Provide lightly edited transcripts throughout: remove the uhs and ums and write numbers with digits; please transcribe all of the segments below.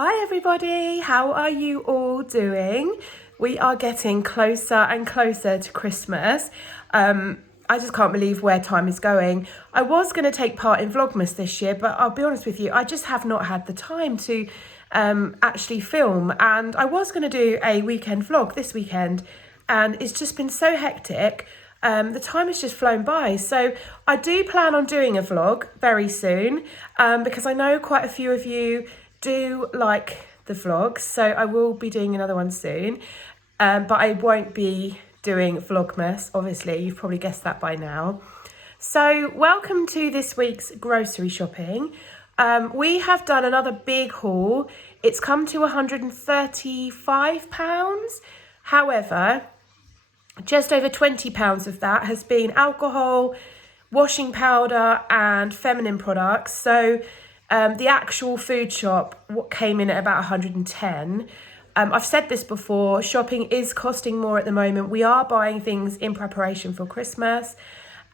Hi everybody, how are you all doing? We are getting closer and closer to Christmas. I just can't believe where time is going. I was going to take part in Vlogmas this year, but I'll be honest with you, I just have not had the time to actually film. And I was going to do a weekend vlog this weekend, and it's just been so hectic. The time has just flown by. So I do plan on doing a vlog very soon because I know quite a few of you do like the vlogs. So I will be doing another one soon. But I won't be doing Vlogmas, obviously. You've probably guessed that by now. So welcome to this week's grocery shopping. We have done another big haul. It's come to £135. However, just over £20 of that has been alcohol, washing powder and feminine products. So the actual food shop came in at about 110. I've said this before, shopping is costing more at the moment. We are buying things in preparation for Christmas.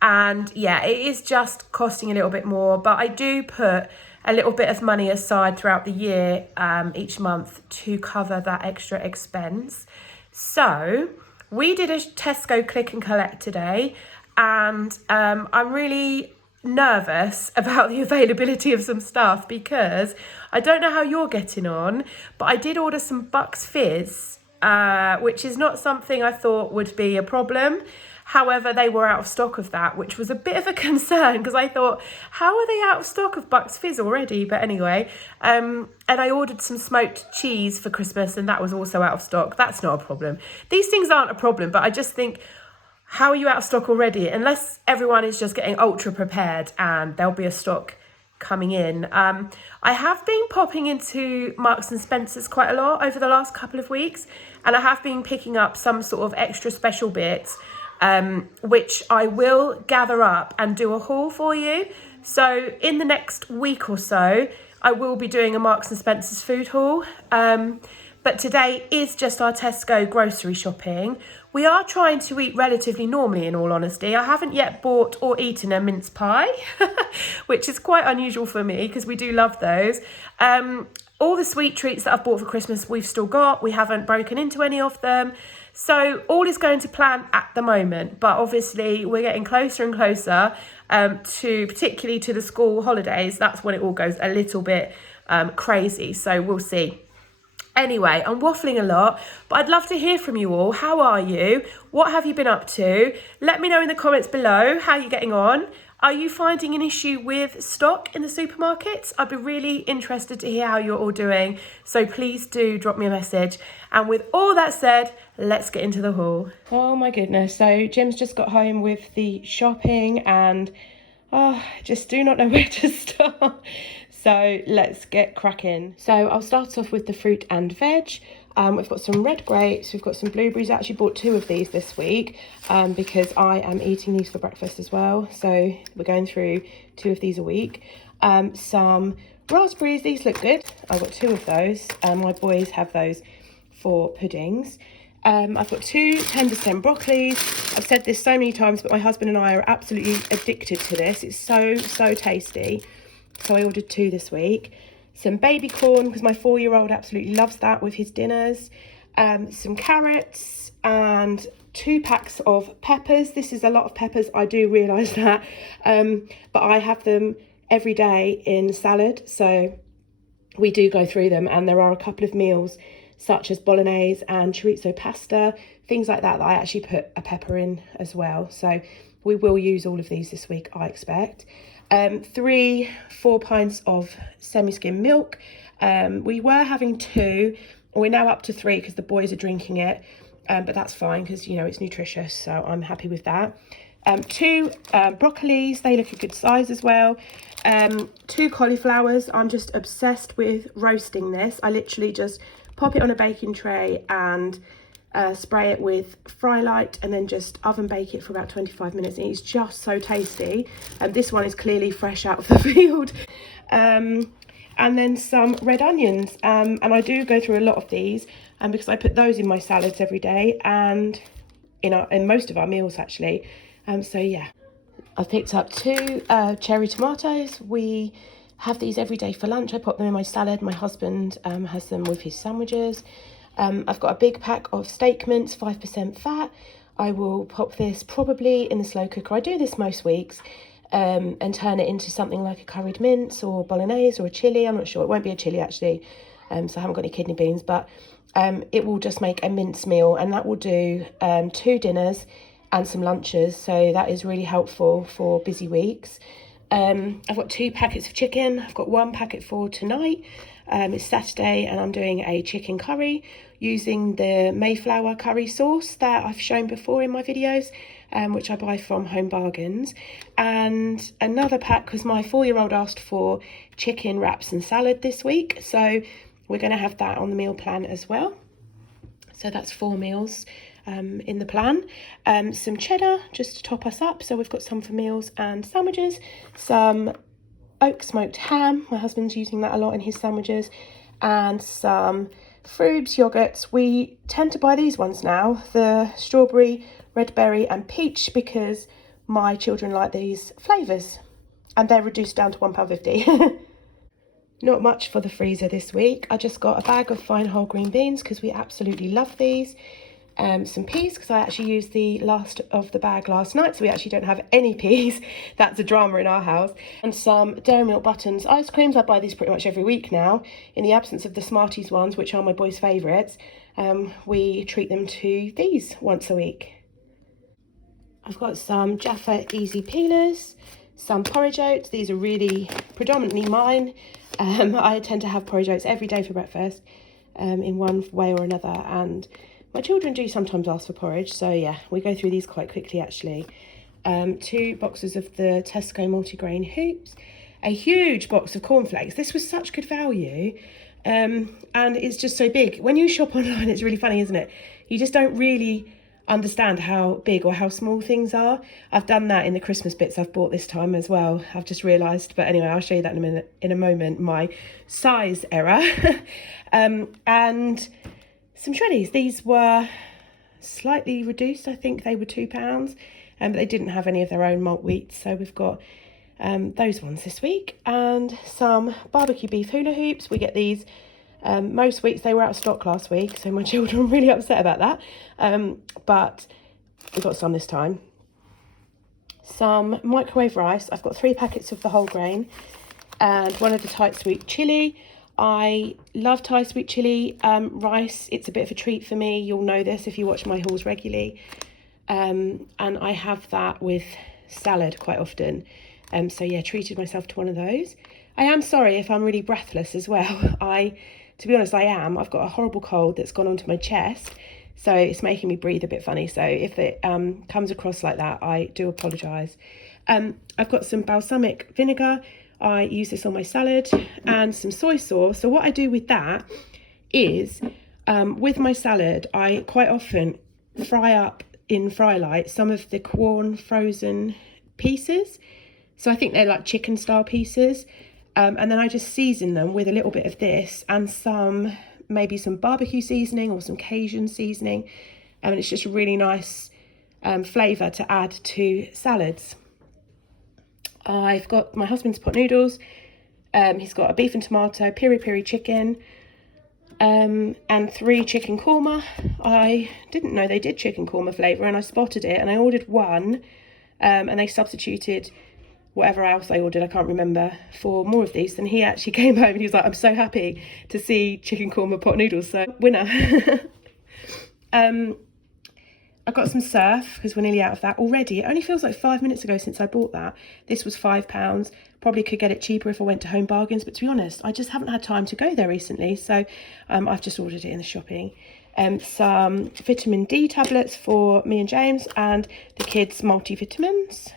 And yeah, it is just costing a little bit more. But I do put a little bit of money aside throughout the year, each month, to cover that extra expense. So we did a Tesco click and collect today, and I'm really nervous about the availability of some stuff because I don't know how you're getting on, but I did order some Bucks Fizz, which is not something I thought would be a problem. However, they were out of stock of that, which was a bit of a concern because I thought, how are they out of stock of Bucks Fizz already? But anyway, and I ordered some smoked cheese for Christmas, and that was also out of stock. That's not a problem. These things aren't a problem, but I just think, how are you out of stock already? Unless everyone is just getting ultra prepared and there'll be a stock coming in. I have been popping into Marks and Spencer's quite a lot over the last couple of weeks, and I have been picking up some sort of extra special bits, which I will gather up and do a haul for you. So in the next week or so, I will be doing a Marks and Spencer's food haul. But today is just our Tesco grocery shopping. We are trying to eat relatively normally, in all honesty. I haven't yet bought or eaten a mince pie, which is quite unusual for me because we do love those. All the sweet treats that I've bought for Christmas, we've still got. We haven't broken into any of them. So all is going to plan at the moment. But obviously, we're getting closer and closer particularly to the school holidays. That's when it all goes a little bit crazy. So we'll see. Anyway, I'm waffling a lot, but I'd love to hear from you all. How are you? What have you been up to? Let me know in the comments below how you're getting on. Are you finding an issue with stock in the supermarkets? I'd be really interested to hear how you're all doing. So please do drop me a message. And with all that said, let's get into the haul. Oh my goodness. So Jim's just got home with the shopping and just do not know where to start. So let's get cracking. So I'll start off with the fruit and veg. We've got some red grapes, we've got some blueberries. I actually bought 2 of these this week because I am eating these for breakfast as well. So we're going through 2 of these a week. Some raspberries, these look good. I've got 2 of those. My boys have those for puddings. I've got 2 tender stem broccolis. I've said this so many times, but my husband and I are absolutely addicted to this. It's so tasty. So I ordered 2 this week. Some baby corn, because my 4-year-old absolutely loves that with his dinners. Some carrots and 2 packs of peppers. This is a lot of peppers, I do realise that. But I have them every day in salad. So we do go through them. And there are a couple of meals such as bolognese and chorizo pasta, things like that, that I actually put a pepper in as well. So we will use all of these this week, I expect. 4 pints of semi-skim milk. We were having 2, we're now up to 3 because the boys are drinking it, but that's fine because, you know, it's nutritious, so I'm happy with that. 2 broccolis, they look a good size as well. 2 cauliflowers. I'm just obsessed with roasting this. I literally just pop it on a baking tray and spray it with fry light and then just oven bake it for about 25 minutes, and it's just so tasty. And this one is clearly fresh out of the field. And then some red onions, and I do go through a lot of these because I put those in my salads every day and in most of our meals actually. So yeah, I've picked up 2 cherry tomatoes. We have these every day for lunch. I pop them in my salad. My husband has them with his sandwiches. I've got a big pack of steak mince, 5% fat. I will pop this probably in the slow cooker. I do this most weeks, and turn it into something like a curried mince or bolognese or a chilli. I'm not sure. It won't be a chilli actually, so I haven't got any kidney beans, but it will just make a mince meal, and that will do 2 dinners and some lunches. So that is really helpful for busy weeks. I've got 2 packets of chicken. I've got 1 packet for tonight. It's Saturday and I'm doing a chicken curry using the Mayflower curry sauce that I've shown before in my videos, which I buy from Home Bargains. And another pack because my 4-year-old asked for chicken wraps and salad this week. So we're going to have that on the meal plan as well. So that's 4 meals in the plan. Some cheddar just to top us up. So we've got some for meals and sandwiches. Some oak smoked ham. My husband's using that a lot in his sandwiches. And some Frubes yogurts. We tend to buy these ones now. The strawberry, red berry and peach, because my children like these flavours. And they're reduced down to £1.50. Not much for the freezer this week. I just got a bag of fine whole green beans because we absolutely love these. Some peas because I actually used the last of the bag last night, so we actually don't have any peas. That's a drama in our house. And some Dairy Milk Buttons ice creams. I buy these pretty much every week now. In the absence of the Smarties ones, which are my boys' favourites, we treat them to these once a week. I've got some Jaffa Easy Peelers, some porridge oats. These are really predominantly mine. I tend to have porridge oats every day for breakfast in one way or another, and my children do sometimes ask for porridge, so yeah, we go through these quite quickly actually. 2 boxes of the Tesco multigrain hoops, a huge box of cornflakes. This was such good value, and it's just so big. When you shop online, it's really funny, isn't it? You just don't really understand how big or how small things are. I've done that in the Christmas bits I've bought this time as well. I've just realised, but anyway, I'll show you that in a moment, my size error. And some shreddies. These were slightly reduced. I think they were £2, but they didn't have any of their own malt wheat, so we've got those ones this week. And some barbecue beef hula hoops. We get these most weeks. They were out of stock last week, so my children were really upset about that, but we got some this time. Some microwave rice. I've got 3 packets of the whole grain and 1 of the Thai sweet chili. I love Thai sweet chili rice. It's a bit of a treat for me. You'll know this if you watch my hauls regularly, and I have that with salad quite often. So yeah, treated myself to one of those. I am sorry if I'm really breathless as well. To be honest, I am. I've got a horrible cold that's gone onto my chest, so it's making me breathe a bit funny. So if it comes across like that, I do apologise. I've got some balsamic vinegar. I use this on my salad, and some soy sauce. So what I do with that is, with my salad, I quite often fry up in Frylight some of the Quorn frozen pieces. So I think they're like chicken style pieces. And then I just season them with a little bit of this and maybe some barbecue seasoning or some Cajun seasoning. And it's just a really nice flavour to add to salads. I've got my husband's pot noodles. He's got a beef and tomato, piri chicken, and 3 chicken korma. I didn't know they did chicken korma flavour, and I spotted it and I ordered 1, and they substituted whatever else I ordered, I can't remember, for more of these. And he actually came home and he was like, I'm so happy to see chicken korma pot noodles, so winner. I got some surf because we're nearly out of that already. It only feels like 5 minutes ago since I bought that. This was £5. Probably could get it cheaper if I went to Home Bargains, but to be honest, I just haven't had time to go there recently, so I've just ordered it in the shopping. Some vitamin D tablets for me and James, and the kids' multivitamins.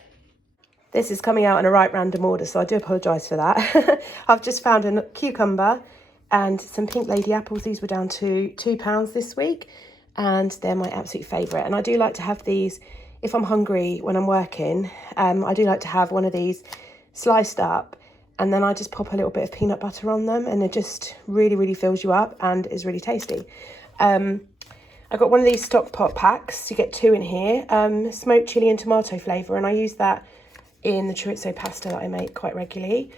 This is coming out in a right random order, so I do apologise for that. I've just found a cucumber and some pink lady apples. These were down to £2 this week, and they're my absolute favourite. And I do like to have these if I'm hungry when I'm working. I do like to have one of these sliced up, and then I just pop a little bit of peanut butter on them, and it just really, really fills you up and is really tasty. I got one of these stock pot packs. You get 2 in here, smoked chilli and tomato flavour, and I use that in the chorizo pasta that I make quite regularly.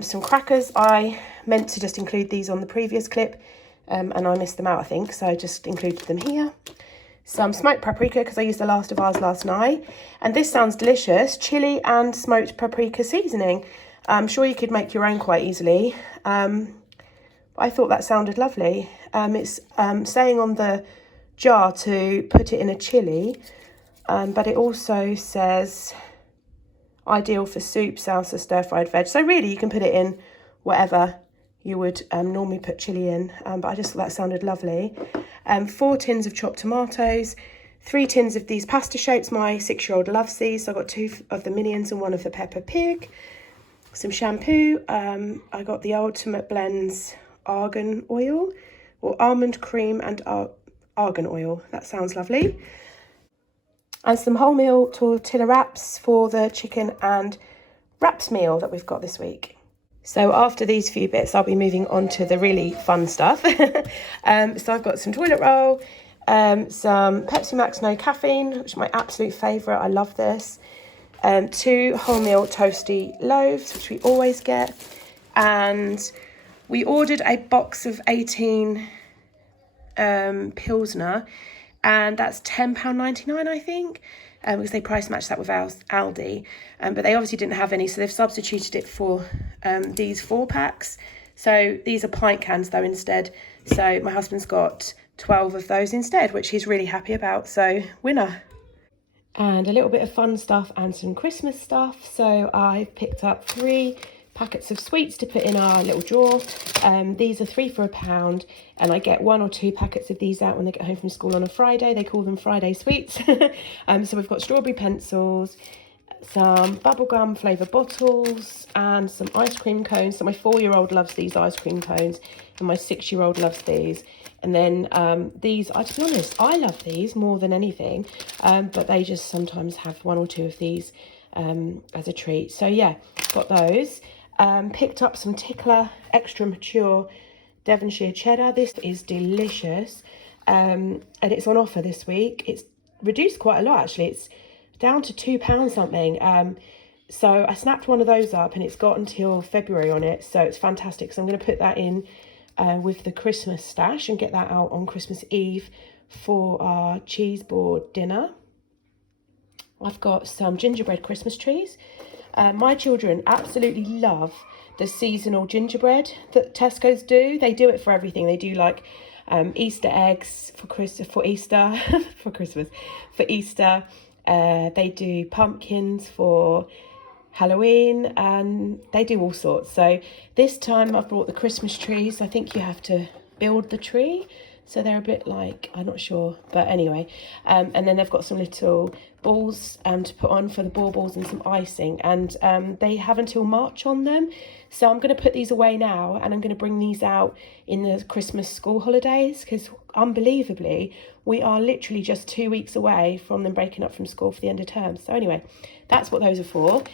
Some crackers. I meant to just include these on the previous clip, and I missed them out, I think, so I just included them here. Some smoked paprika, because I used the last of ours last night. And this sounds delicious, chili and smoked paprika seasoning. I'm sure you could make your own quite easily. I thought that sounded lovely. It's saying on the jar to put it in a chili, but it also says ideal for soup, salsa, stir-fried veg. So really you can put it in whatever you would normally put chili in, but I just thought that sounded lovely. 4 tins of chopped tomatoes, 3 tins of these pasta shapes. My 6-year-old loves these, so I got 2 of the Minions and 1 of the Peppa Pig. Some shampoo. I got the Ultimate Blends argan oil, or almond cream and argan oil. That sounds lovely. And some wholemeal tortilla wraps for the chicken and wraps meal that we've got this week. So after these few bits, I'll be moving on to the really fun stuff. So I've got some toilet roll, some Pepsi Max no caffeine, which is my absolute favourite. I love this. 2 wholemeal toasty loaves, which we always get. And we ordered a box of 18 Pilsner, and that's £10.99, I think, because they price matched that with Aldi. But they obviously didn't have any, so they've substituted it for these 4 packs. So these are pint cans though instead. So my husband's got 12 of those instead, which he's really happy about. So winner. And a little bit of fun stuff and some Christmas stuff. So I've picked up 3 packets of sweets to put in our little drawer. These are 3 for £1, and I get 1 or 2 packets of these out when they get home from school on a Friday. They call them Friday sweets. So we've got strawberry pencils, some bubblegum flavour bottles, and some ice cream cones. So my 4-year-old loves these ice cream cones, and my 6-year-old loves these. And then these, to be honest, I love these more than anything, but they just sometimes have 1 or 2 of these as a treat. So yeah, got those. Picked up some Tickler extra mature Devonshire cheddar. This is delicious, and it's on offer this week. It's reduced quite a lot actually. It's down to £2 something. So I snapped one of those up, and it's got until February on it, so it's fantastic. So I'm going to put that in with the Christmas stash and get that out on Christmas Eve for our cheese board dinner. I've got some gingerbread Christmas trees. My children absolutely love the seasonal gingerbread that Tesco's do. They do it for everything. They do like Easter eggs for Easter, for Christmas, for Easter. They do pumpkins for Halloween, and they do all sorts. So this time I've brought the Christmas trees. I think you have to build the tree, so they're a bit like, I'm not sure, but anyway. And then they've got some little balls to put on for the baubles and some icing, and they have until March on them. So I'm going to put these away now, and I'm going to bring these out in the Christmas school holidays, because unbelievably we are literally just 2 weeks away from them breaking up from school for the end of term. So anyway, that's what those are for.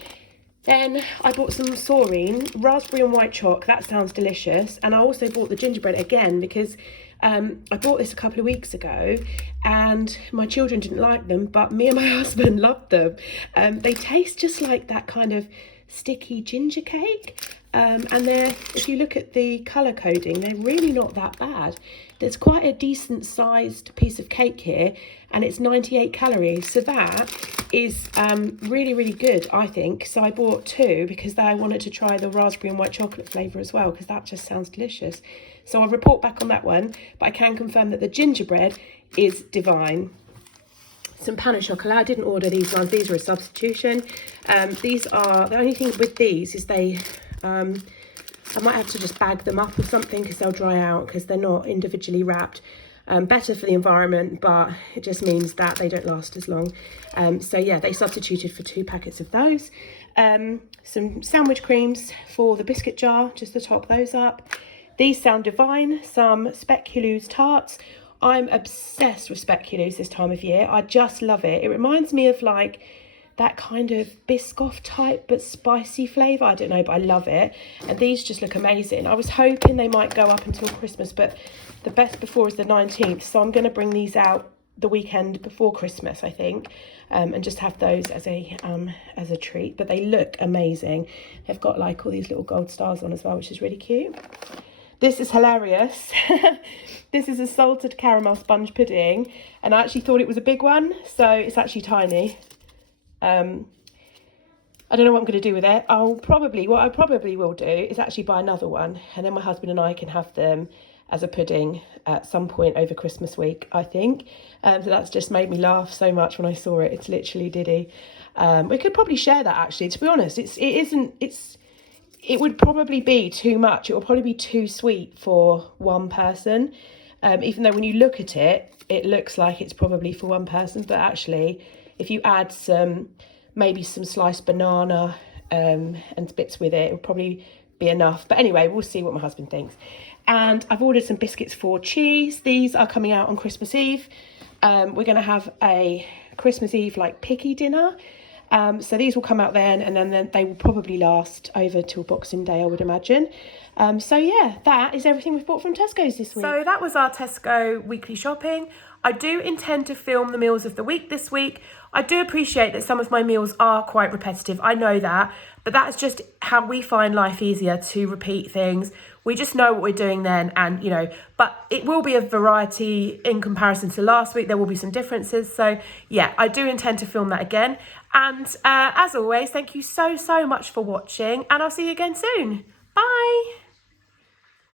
Then I bought some Saurine, raspberry and white choc. That sounds delicious. And I also bought the gingerbread again because I bought this a couple of weeks ago and my children didn't like them, but me and my husband loved them. They taste just like that kind of sticky ginger cake. And they're, if you look at the colour coding, they're really not that bad. There's quite a decent sized piece of cake here, and it's 98 calories. So that is really, really good, I think. So I bought 2 because I wanted to try the raspberry and white chocolate flavour as well, because that just sounds delicious. So I'll report back on that one, but I can confirm that the gingerbread is divine. Some pan au chocolat. I didn't order these ones. These are a substitution. These are, the only thing with these is they... I might have to just bag them up or something because they'll dry out because they're not individually wrapped. Better for the environment, but it just means that they don't last as long. So yeah, they substituted for 2 packets of those. Some sandwich creams for the biscuit jar, just to top those up. These sound divine. Some speculoos tarts. I'm obsessed with speculoos this time of year. I just love it. It reminds me of like that kind of Biscoff type but spicy flavour. I don't know, but I love it. And these just look amazing. I was hoping they might go up until Christmas, but the best before is the 19th. So I'm going to bring these out the weekend before Christmas, I think, and just have those as a treat. But they look amazing. They've got like all these little gold stars on as well, which is really cute. This is hilarious. This is a salted caramel sponge pudding, and I actually thought it was a big one, so it's actually tiny. I don't know what I'm going to do with it. What I probably will do is actually buy another one, and then my husband and I can have them as a pudding at some point over Christmas week, I think. So that's just made me laugh so much when I saw it. It's literally Diddy. We could probably share that, actually. To be honest, it would probably be too much. It will probably be too sweet for one person. Even though when you look at it, it looks like it's probably for one person. But actually, if you add maybe some sliced banana and bits with it, it will probably be enough. But anyway, we'll see what my husband thinks. And I've ordered some biscuits for cheese. These are coming out on Christmas Eve. We're going to have a Christmas Eve like picky dinner. So these will come out then, and then they will probably last over till Boxing Day, I would imagine. So yeah, that is everything we've bought from Tesco's this week. So that was our Tesco weekly shopping. I do intend to film the meals of the week this week. I do appreciate that some of my meals are quite repetitive. I know that, but that's just how we find life easier, to repeat things. We just know what we're doing then, and but it will be a variety in comparison to last week. There will be some differences. So yeah, I do intend to film that again. And as always, thank you so much for watching, and I'll see you again soon. Bye.